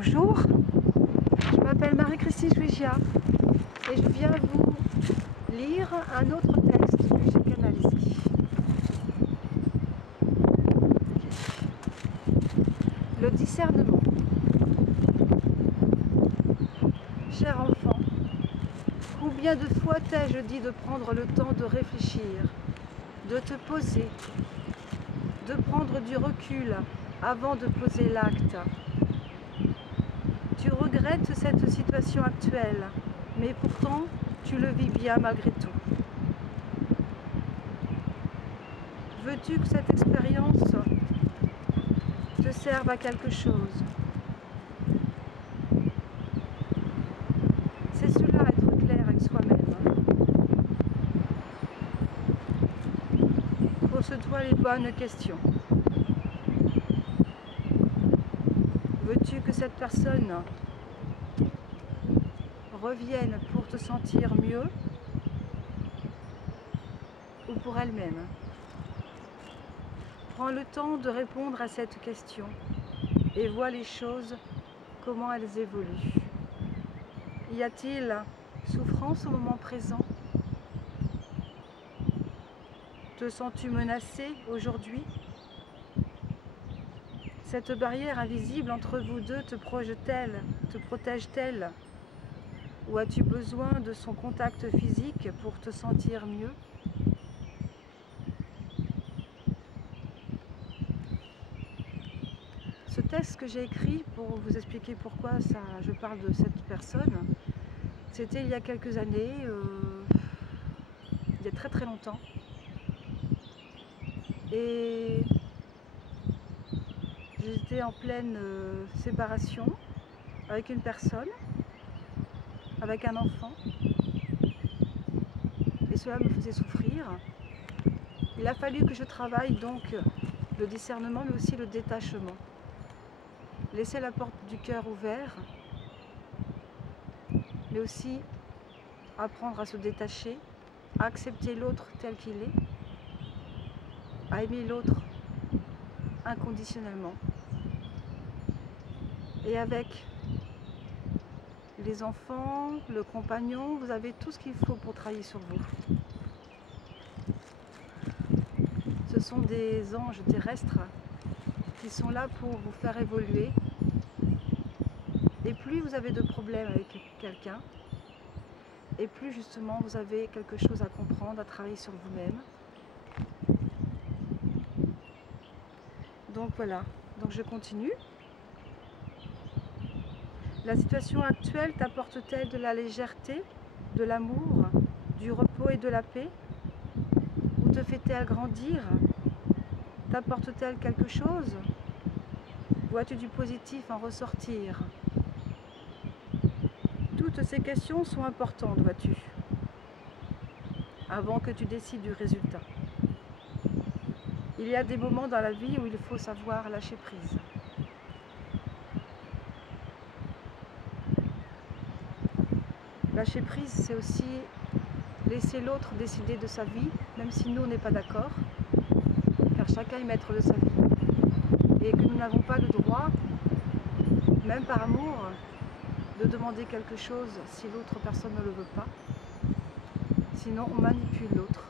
Bonjour, je m'appelle Marie-Christine Juigia et je viens vous lire un autre texte que j'ai canalisé. Le discernement. Cher enfant, combien de fois t'ai-je dit de prendre le temps de réfléchir, de te poser, de prendre du recul avant de poser l'acte. Tu regrettes cette situation actuelle, mais pourtant tu le vis bien malgré tout. Veux-tu que cette expérience te serve à quelque chose? C'est cela, être clair avec soi-même. Pose-toi les bonnes questions. Veux-tu que cette personne revienne pour te sentir mieux ou pour elle-même? Prends le temps de répondre à cette question et vois les choses, comment elles évoluent. Y a-t-il souffrance au moment présent? Te sens-tu menacé aujourd'hui? Cette barrière invisible entre vous deux te projette-t-elle, te protège-t-elle? Ou as-tu besoin de son contact physique pour te sentir mieux? Ce texte que j'ai écrit pour vous expliquer pourquoi je parle de cette personne, c'était il y a quelques années, il y a très très longtemps. Et j'étais en pleine séparation avec une personne, avec un enfant, et cela me faisait souffrir. Il a fallu que je travaille donc le discernement, mais aussi le détachement. Laisser la porte du cœur ouverte, mais aussi apprendre à se détacher, à accepter l'autre tel qu'il est, à aimer l'autre inconditionnellement. Et avec les enfants, le compagnon, vous avez tout ce qu'il faut pour travailler sur vous. Ce sont des anges terrestres qui sont là pour vous faire évoluer. Et plus vous avez de problèmes avec quelqu'un, et plus justement vous avez quelque chose à comprendre, à travailler sur vous-même. Donc voilà, donc je continue. La situation actuelle t'apporte-t-elle de la légèreté, de l'amour, du repos et de la paix? Ou te fait-elle grandir? T'apporte-t-elle quelque chose? Vois-tu du positif en ressortir? Toutes ces questions sont importantes, vois-tu, avant que tu décides du résultat. Il y a des moments dans la vie où il faut savoir lâcher prise. Lâcher prise, c'est aussi laisser l'autre décider de sa vie, même si nous, on n'est pas d'accord, car chacun est maître de sa vie. Et que nous n'avons pas le droit, même par amour, de demander quelque chose si l'autre personne ne le veut pas. Sinon, on manipule l'autre.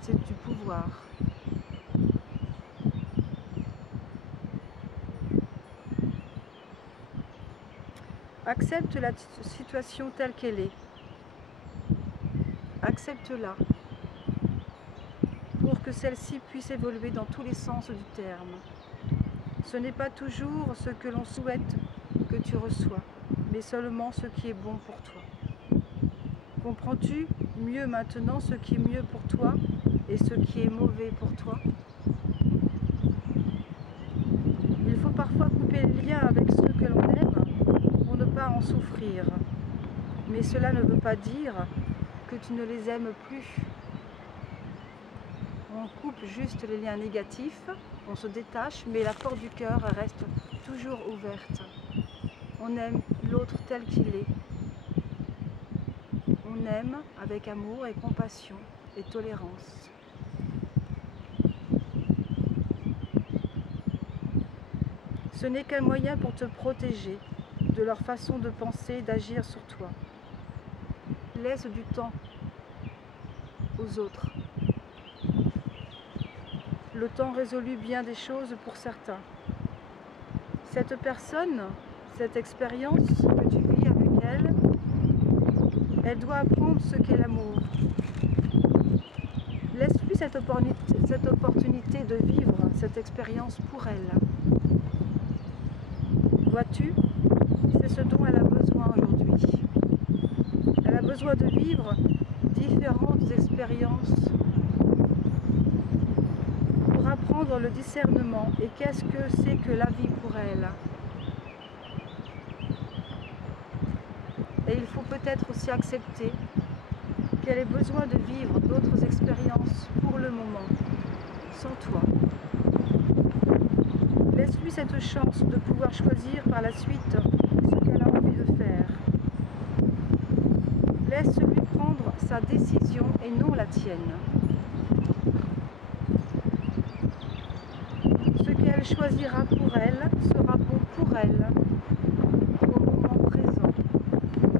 C'est du pouvoir. Accepte la situation telle qu'elle est. Accepte-la pour que celle-ci puisse évoluer dans tous les sens du terme. Ce n'est pas toujours ce que l'on souhaite que tu reçois, mais seulement ce qui est bon pour toi. Comprends-tu mieux maintenant ce qui est mieux pour toi et ce qui est mauvais pour toi? Il faut parfois couper le lien avec ceux que l'on aime pour ne pas en souffrir. Mais cela ne veut pas dire que tu ne les aimes plus. On coupe juste les liens négatifs, on se détache, mais la porte du cœur reste toujours ouverte. On aime l'autre tel qu'il est. On aime avec amour et compassion et tolérance. Ce n'est qu'un moyen pour te protéger de leur façon de penser, d'agir sur toi. Laisse du temps aux autres. Le temps résolut bien des choses pour certains. Cette personne, cette expérience que tu vis avec elle, elle doit apprendre ce qu'est l'amour. Laisse-lui cette opportunité de vivre cette expérience pour elle. Vois-tu, c'est ce dont elle a besoin aujourd'hui. Elle a besoin de vivre différentes expériences pour apprendre le discernement et qu'est-ce que c'est que la vie pour elle. Et il faut peut-être aussi accepter qu'elle ait besoin de vivre d'autres expériences pour le moment, sans toi. Laisse-lui cette chance de pouvoir choisir par la suite ce qu'elle a envie de faire. Laisse-lui prendre sa décision et non la tienne. Ce qu'elle choisira pour elle sera bon pour elle au moment présent,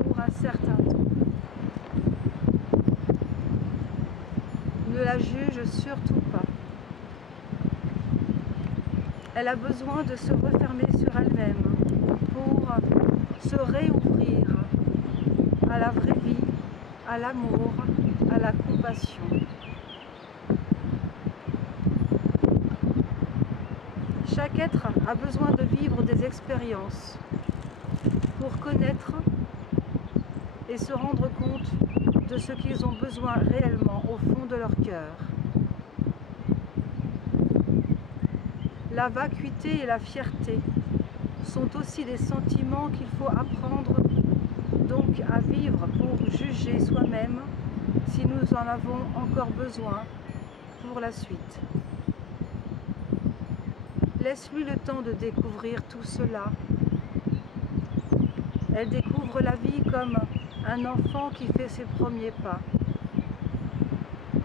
pour un certain temps. Ne la juge surtout pas. Elle a besoin de se refermer sur elle-même pour se réouvrir à la vraie vie, à l'amour, à la compassion. Chaque être a besoin de vivre des expériences pour connaître et se rendre compte de ce qu'ils ont besoin réellement au fond de leur cœur. La vacuité et la fierté sont aussi des sentiments qu'il faut apprendre donc à vivre pour juger soi-même si nous en avons encore besoin pour la suite. Laisse-lui le temps de découvrir tout cela. Elle découvre la vie comme un enfant qui fait ses premiers pas.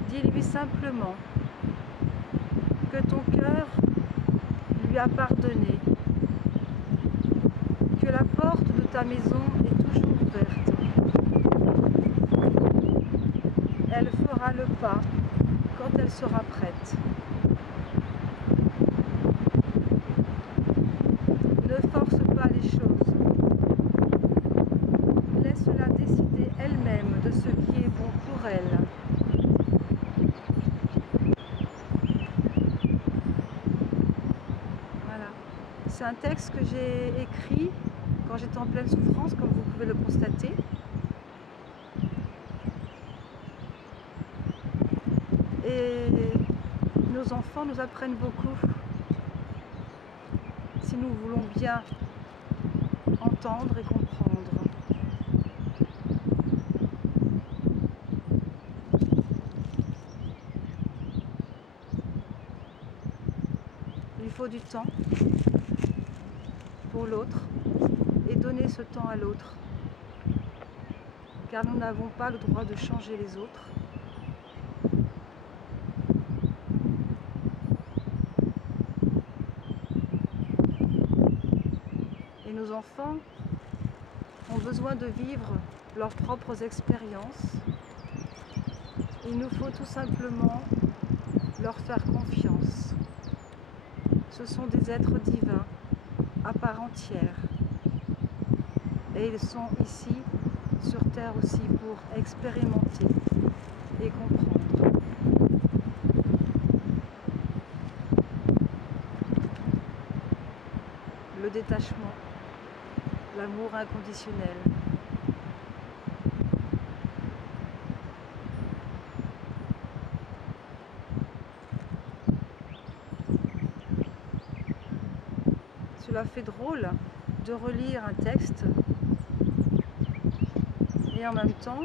Dis-lui simplement que ton cœur lui a pardonné, que la porte de ta maison est toujours ouverte. Elle fera le pas quand elle sera prête. Ne force pas les choses. Laisse-la décider elle-même de ce qui est bon pour elle. Voilà. C'est un texte que j'ai écrit quand j'étais en pleine souffrance, comme vous pouvez le constater. Et nos enfants nous apprennent beaucoup. Si nous voulons bien entendre et comprendre. Il faut du temps pour l'autre et donner ce temps à l'autre. Car nous n'avons pas le droit de changer les autres. Et nos enfants ont besoin de vivre leurs propres expériences. Il nous faut tout simplement leur faire confiance. Ce sont des êtres divins à part entière. Et ils sont ici sur Terre aussi pour expérimenter et comprendre. Le détachement, l'amour inconditionnel. Cela fait drôle de relire un texte et en même temps,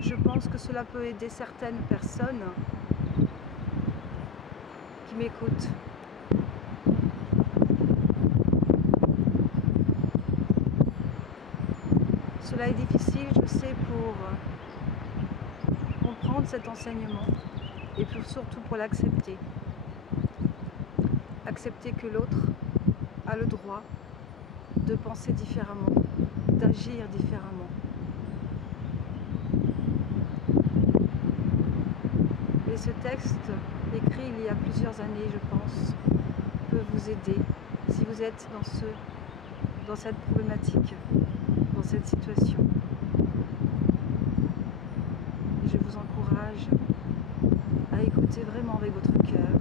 je pense que cela peut aider certaines personnes qui m'écoutent. Cela est difficile, je sais, pour comprendre cet enseignement et surtout pour l'accepter. Accepter que l'autre a le droit de penser différemment, d'agir différemment. Et ce texte, écrit il y a plusieurs années, je pense, peut vous aider si vous êtes dans cette problématique, dans cette situation. Et je vous encourage à écouter vraiment avec votre cœur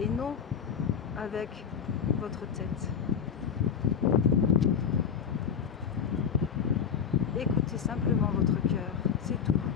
et non avec votre tête. Écoutez simplement votre cœur, c'est tout.